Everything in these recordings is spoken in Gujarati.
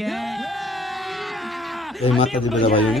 જય માતાજી બધા ભાઈઓને।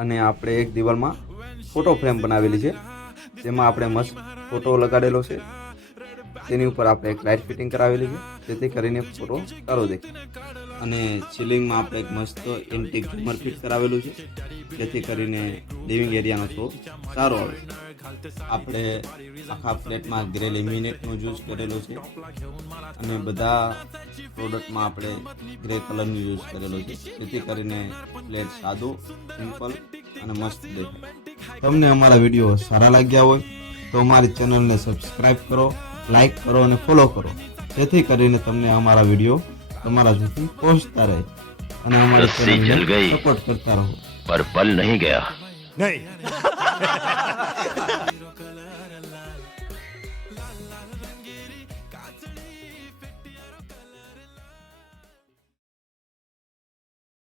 અને આપણે એક દિવાલમાં ફોટો ફ્રેમ બનાવેલી છે, જેમાં આપણે મસ્ત ફોટો લગાડેલો છે। તેની ઉપર આપણે એક લાઇટ ફિટિંગ કરાવેલી છે, જેથી કરીને ફોટો સારો દેખાય। અને સીલિંગમાં આપણે એક મસ્ત એન્ટિક ઝુમર ફિટ કરાવેલું છે, જેથી કરીને લિવિંગ એરિયાનો શો સારો આવે। આપણે આખા ફ્લેટમાં ગ્રે લેમિનેટનો યુઝ કરેલો છે, અને બધા પ્રોડક્ટમાં આપણે ગ્રે કલરનો યુઝ કરેલો છે, જેથી કરીને ફ્લેટ સાદો, સિમ્પલ અને મસ્ત દેખાય। તમને અમારા વિડીયો સારા લાગ્યા હોય તો અમારી ચેનલને સબસ્ક્રાઈબ કરો, લાઈક કરો અને ફોલો કરો, જેથી કરીને તમને અમારા વિડીયો તમારા સુધી પહોંચતા રહે અને અમારી ચેનલને સપોર્ટ કરતા રહો। पर बल नहीं गया। नहीं